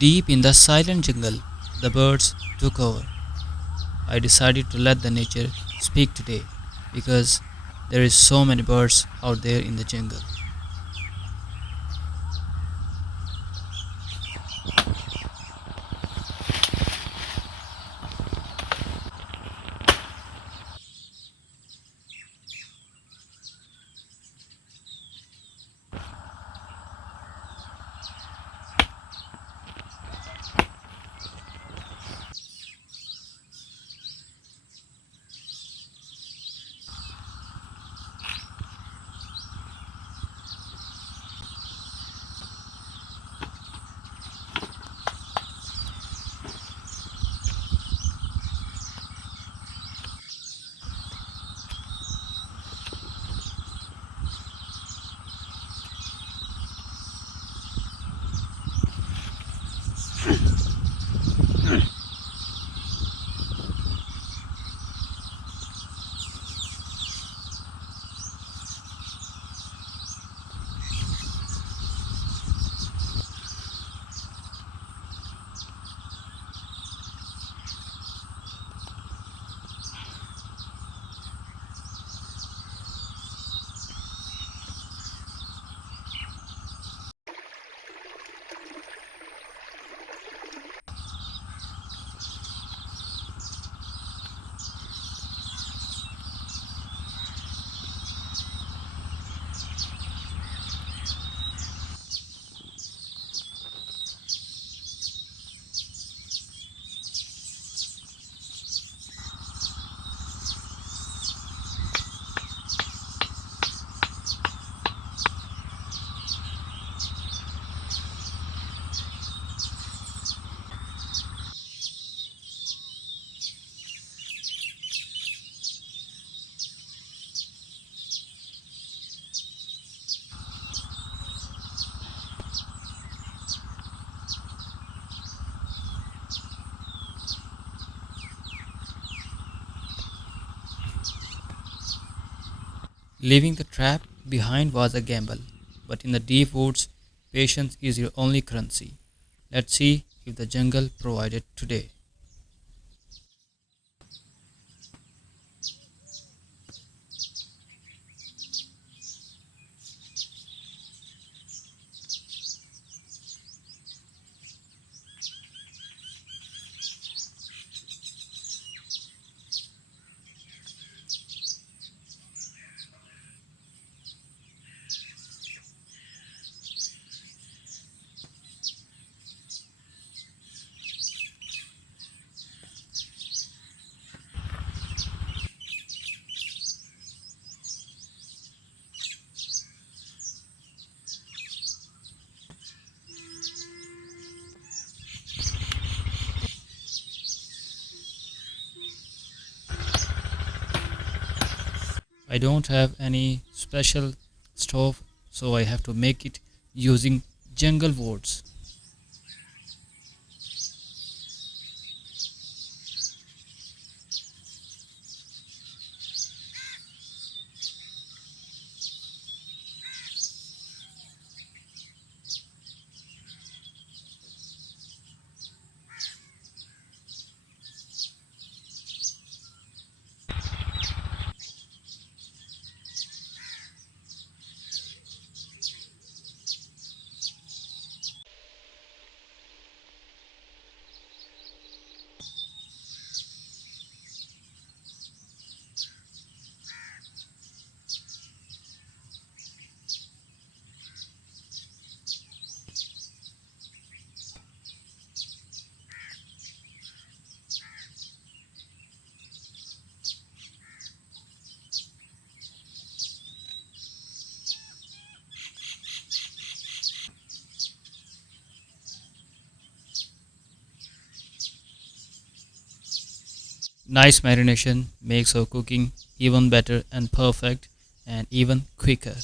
Deep in the silent jungle, the birds took over. I decided to let the nature speak today because there is so many birds out there in the jungle. Leaving the trap behind was a gamble, but in the deep woods, patience is your only currency. Let's see if the jungle provided today. I don't have any special stove, so I have to make it using jungle words. Nice marination makes our cooking even better and perfect and even quicker.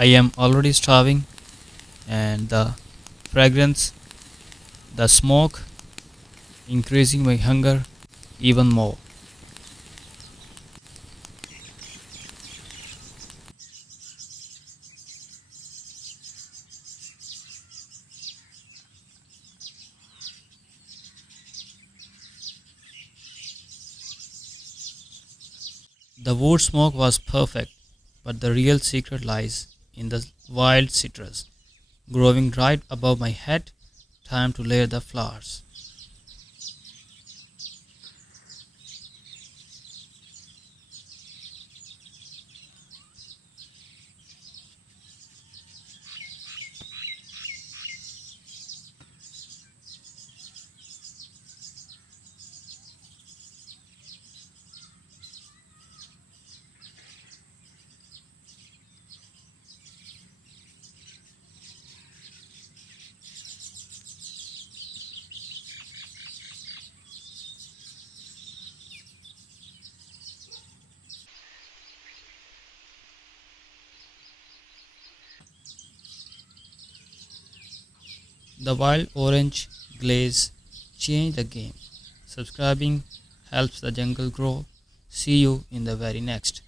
I am already starving, and the fragrance, the smoke, increasing my hunger even more. The wood smoke was perfect, but the real secret lies in the wild citrus growing right above my head. Time to layer the flowers. The wild orange glaze changed the game. Subscribing helps the jungle grow. See you in the very next.